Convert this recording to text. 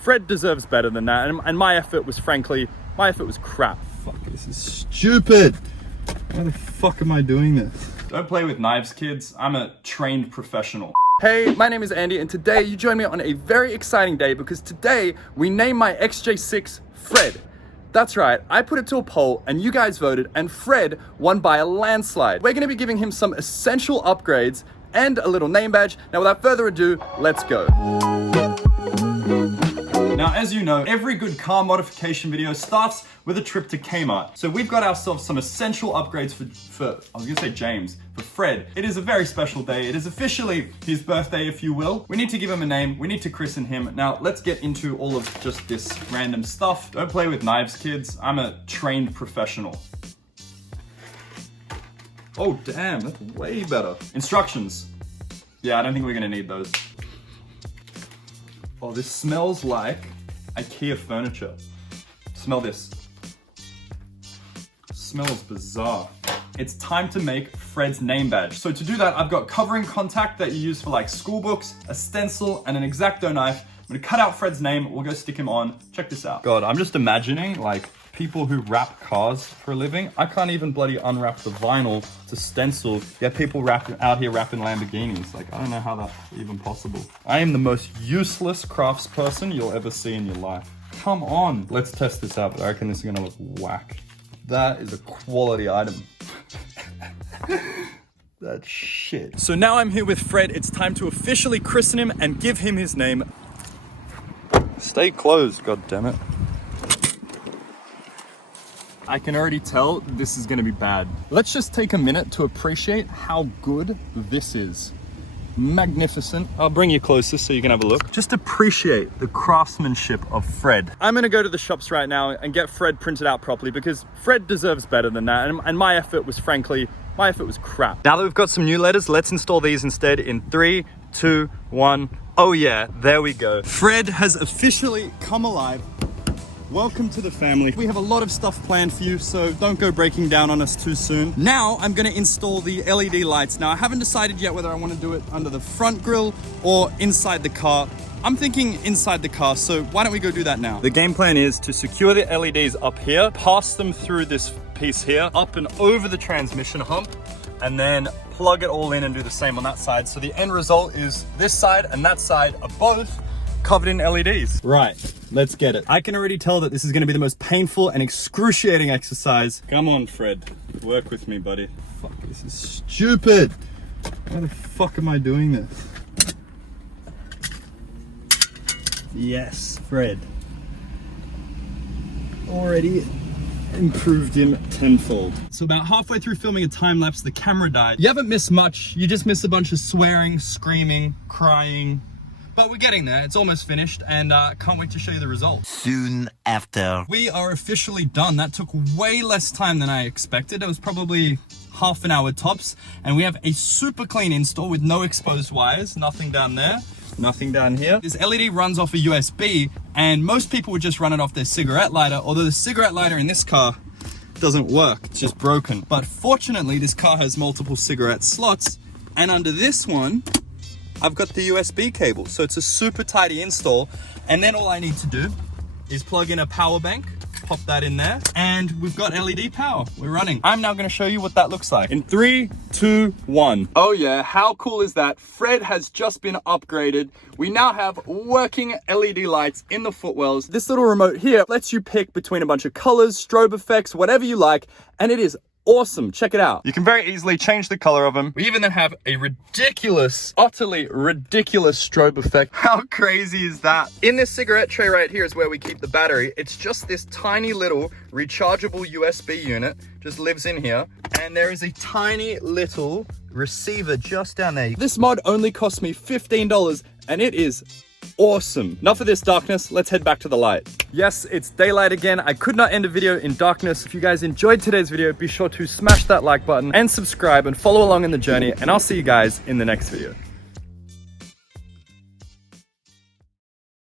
Fred deserves better than that, and my effort was crap. Fuck, this is stupid. Why the fuck am I doing this? Don't play with knives, kids. I'm a trained professional. Hey, my name is Andy, and today you join me on a very exciting day because today we name my XJ6 Fred. That's right, I put it to a poll and you guys voted, and Fred won by a landslide. We're gonna be giving him some essential upgrades and a little name badge. Now without further ado, let's go. Now, as you know, every good car modification video starts with a trip to Kmart. So we've got ourselves some essential upgrades for I was gonna say James, for Fred. It is a very special day. It is officially his birthday, if you will. We need to give him a name. We need to christen him. Now, let's get into all of just this random stuff. Don't play with knives, kids. I'm a trained professional. Oh, damn, that's way better. Instructions. Yeah, I don't think we're gonna need those. Oh, this smells like IKEA furniture. Smell this. Smells bizarre. It's time to make Fred's name badge. So to do that, I've got covering contact that you use for like school books, a stencil, and an X-Acto knife. I'm gonna cut out Fred's name. We'll go stick him on. Check this out. God, I'm just imagining like people who wrap cars for a living. I can't even bloody unwrap the vinyl to stencil. Yeah, people out here wrapping Lamborghinis. Like, I don't know how that's even possible. I am the most useless craftsperson you'll ever see in your life. Come on. Let's test this out, but I reckon this is gonna look whack. That is a quality item. That's shit. So now I'm here with Fred. It's time to officially christen him and give him his name. Stay closed, god damn it. I can already tell this is gonna be bad. Let's just take a minute to appreciate how good this is. Magnificent. I'll bring you closer so you can have a look. Just appreciate the craftsmanship of Fred. I'm gonna go to the shops right now and get Fred printed out properly because Fred deserves better than that, and my effort was crap. Now that we've got some new letters, let's install these instead in 3, 2, 1. Oh yeah, there we go. Fred has officially come alive. Welcome to the family. We have a lot of stuff planned for you, so don't go breaking down on us too soon. Now I'm gonna install the LED lights. Now I haven't decided yet whether I wanna do it under the front grille or inside the car. I'm thinking inside the car, so why don't we go do that now? The game plan is to secure the LEDs up here, pass them through this piece here, up and over the transmission hump, and then plug it all in and do the same on that side. So the end result is this side and that side are both covered in LEDs. Right, let's get it. I can already tell that this is gonna be the most painful and excruciating exercise. Come on, Fred, work with me, buddy. Fuck, this is stupid. Why the fuck am I doing this? Yes, Fred. Already improved him tenfold. So about halfway through filming a time lapse, the camera died. You haven't missed much. You just missed a bunch of swearing, screaming, crying. But we're getting there. It's almost finished, and can't wait to show you the results. Soon after. We are officially done. That took way less time than I expected. It was probably half an hour tops, and we have a super clean install with no exposed wires, nothing down there, nothing down here. This LED runs off a USB, and most people would just run it off their cigarette lighter, although the cigarette lighter in this car doesn't work. It's just broken. But fortunately, this car has multiple cigarette slots, and under this one, I've got the USB cable, so it's a super tidy install. And then all I need to do is plug in a power bank, pop that in there, and we've got LED power. We're running. I'm now gonna show you what that looks like. In 3, 2, 1. Oh yeah, how cool is that? Fred has just been upgraded. We now have working LED lights in the footwells. This little remote here lets you pick between a bunch of colors, strobe effects, whatever you like, and it is awesome. Check it out. You can very easily change the color of them. We even have a ridiculous, utterly ridiculous strobe effect. How crazy is that? In this cigarette tray right here is where we keep the battery. It's just this tiny little rechargeable USB unit, just lives in here. And there is a tiny little receiver just down there. This mod only cost me $15 and it is awesome. Enough of this darkness, let's head back to the light. Yes, it's daylight again. I could not end a video in darkness. If you guys enjoyed today's video, be sure to smash that like button and subscribe and follow along in the journey, and I'll see you guys in the next video.